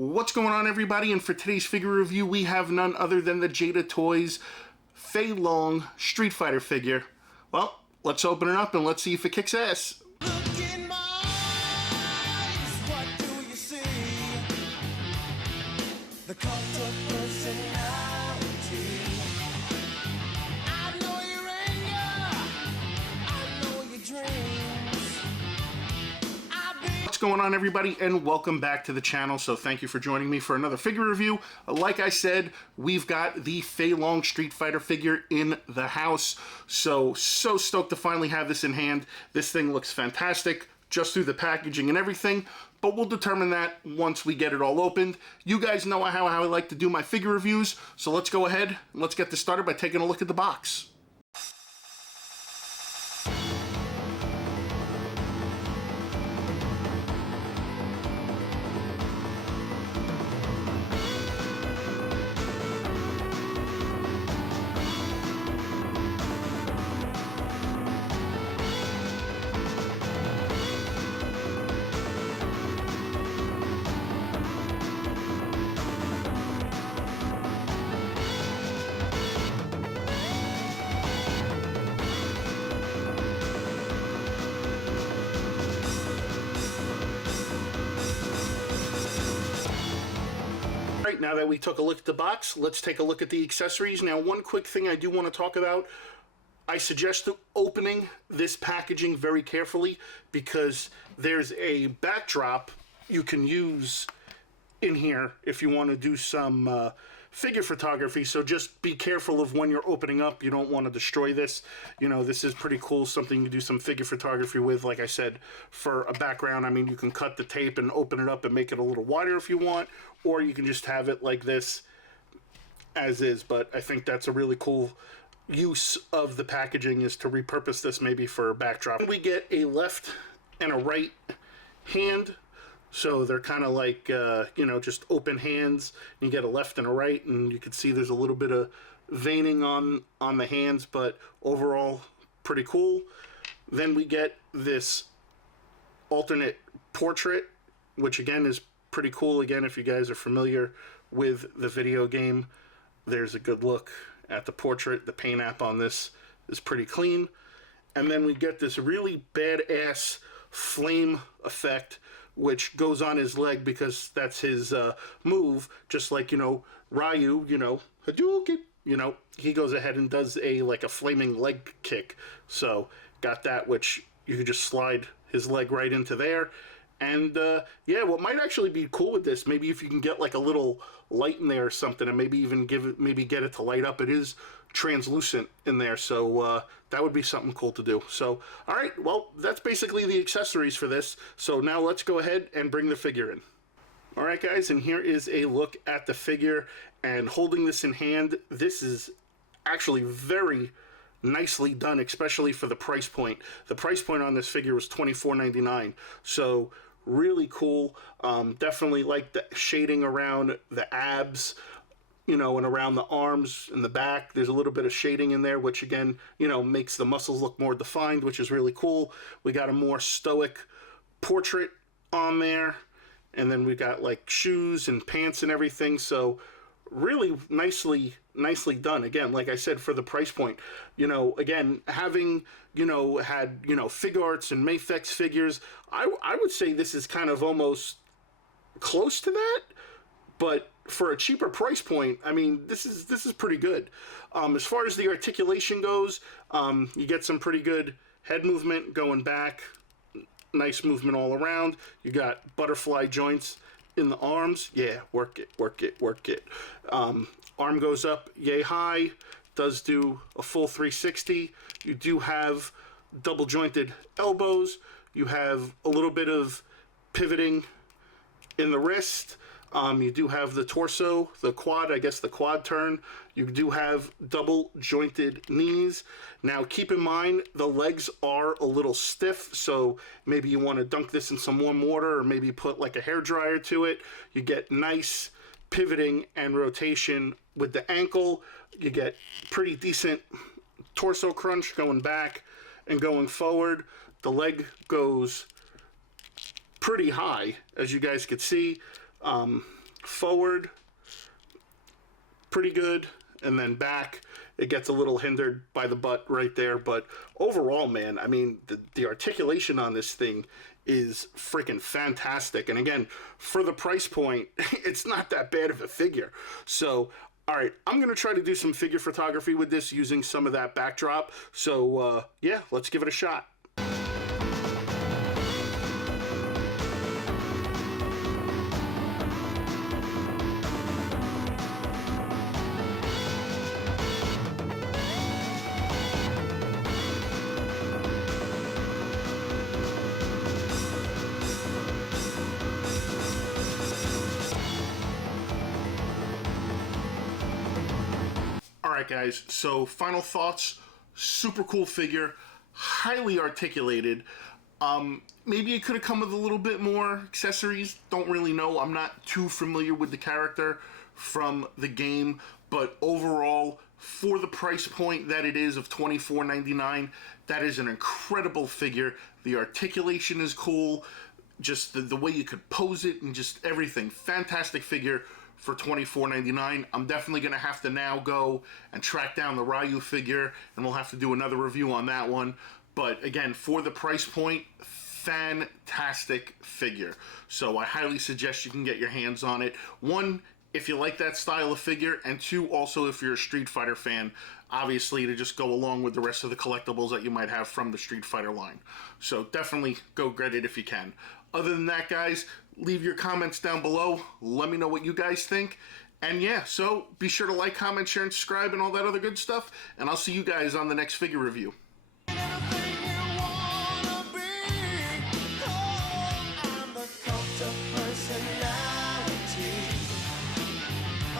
What's going on, everybody? And for today's figure review, we have none other than the Jada Toys Fei Long Street Fighter figure. Well, let's open it up and let's see if it kicks ass. Look in my eyes, what do you see? The cult of personality. I know your anger, I know your dreams. What's going on, everybody, and welcome back to the channel. So thank you for joining me for another figure review. Like I said, we've got the Fei Long Street Fighter figure in the house. So stoked to finally have this in hand. This thing looks fantastic just through the packaging and everything, but we'll determine that once we get it all opened. You guys know how I like to do my figure reviews, so let's go ahead and let's get this started by taking a look at the box. Now that we took a look at the box, let's take a look at the accessories. Now, one quick thing I do want to talk about, I suggest opening this packaging very carefully because there's a backdrop you can use in here if you want to do some figure photography. So just be careful of when you're opening up. You don't want to destroy this. You know, this is pretty cool, something to do some figure photography with. Like I said, for a background, I mean, you can cut the tape and open it up and make it a little wider if you want, or you can just have it like this as is. But I think that's a really cool use of the packaging, is to repurpose this maybe for a backdrop. We get a left and a right hand. So they're kind of like, you know, just open hands. You get a left and a right, and you can see there's a little bit of veining on the hands, but overall, pretty cool. Then we get this alternate portrait, which again is pretty cool. Again, if you guys are familiar with the video game, there's a good look at the portrait. The paint app on this is pretty clean. And then we get this really badass flame effect, which goes on his leg because that's his move. Just like, you know, Ryu, you know, Hadouken, you know, he goes ahead and does like a flaming leg kick. So got that, which you could just slide his leg right into there. And yeah, what might actually be cool with this, maybe if you can get like a little light in there or something, and maybe even get it to light up. It is translucent in there, so that would be something cool to do. So, all right, well, that's basically the accessories for this. So now let's go ahead and bring the figure in. All right, guys, and here is a look at the figure. And holding this in hand, this is actually very nicely done, especially for the price point. The price point on this figure was $24.99. So really cool. Definitely like the shading around the abs, you know, and around the arms and the back. There's a little bit of shading in there, which again, you know, makes the muscles look more defined, which is really cool. We got a more stoic portrait on there, and then we got like shoes and pants and everything. So really nicely done. Again, like I said, for the price point, you know, again, having, you know, had, you know, Fig Arts and Mafex figures, I would say this is kind of almost close to that, but for a cheaper price point, I mean, this is pretty good. As far as the articulation goes, you get some pretty good head movement going back, nice movement all around. You got butterfly joints in the arms. Yeah, work it. Arm goes up yay high, does do a full 360. You do have double jointed elbows. You have a little bit of pivoting in the wrist. You do have the torso, the quad, I guess the quad turn. You do have double jointed knees. Now keep in mind the legs are a little stiff, so maybe you want to dunk this in some warm water or maybe put like a hair dryer to it. You get nice pivoting and rotation with the ankle. You get pretty decent torso crunch going back and going forward. The leg goes pretty high, as you guys could see. forward, pretty good, and then back, it gets a little hindered by the butt right there. But overall, man, I mean, the articulation on this thing is freaking fantastic. And again, for the price point, it's not that bad of a figure. So, all right, I'm going to try to do some figure photography with this using some of that backdrop. So, yeah, let's give it a shot. Alright guys, so final thoughts. Super cool figure, highly articulated. Maybe it could have come with a little bit more accessories, don't really know. I'm not too familiar with the character from the game, but overall, for the price point that it is of $24.99, that is an incredible figure. The articulation is cool, just the way you could pose it and just everything. Fantastic figure for $24.99. I'm definitely going to have to now go and track down the Ryu figure, and we'll have to do another review on that one. But again, for the price point, fantastic figure. So I highly suggest you can get your hands on it. One, if you like that style of figure, and two, also if you're a Street Fighter fan, obviously to just go along with the rest of the collectibles that you might have from the Street Fighter line. So definitely go get it if you can. Other than that, guys, leave your comments down below. Let me know what you guys think. And yeah, so be sure to like, comment, share, and subscribe, and all that other good stuff. And I'll see you guys on the next figure review.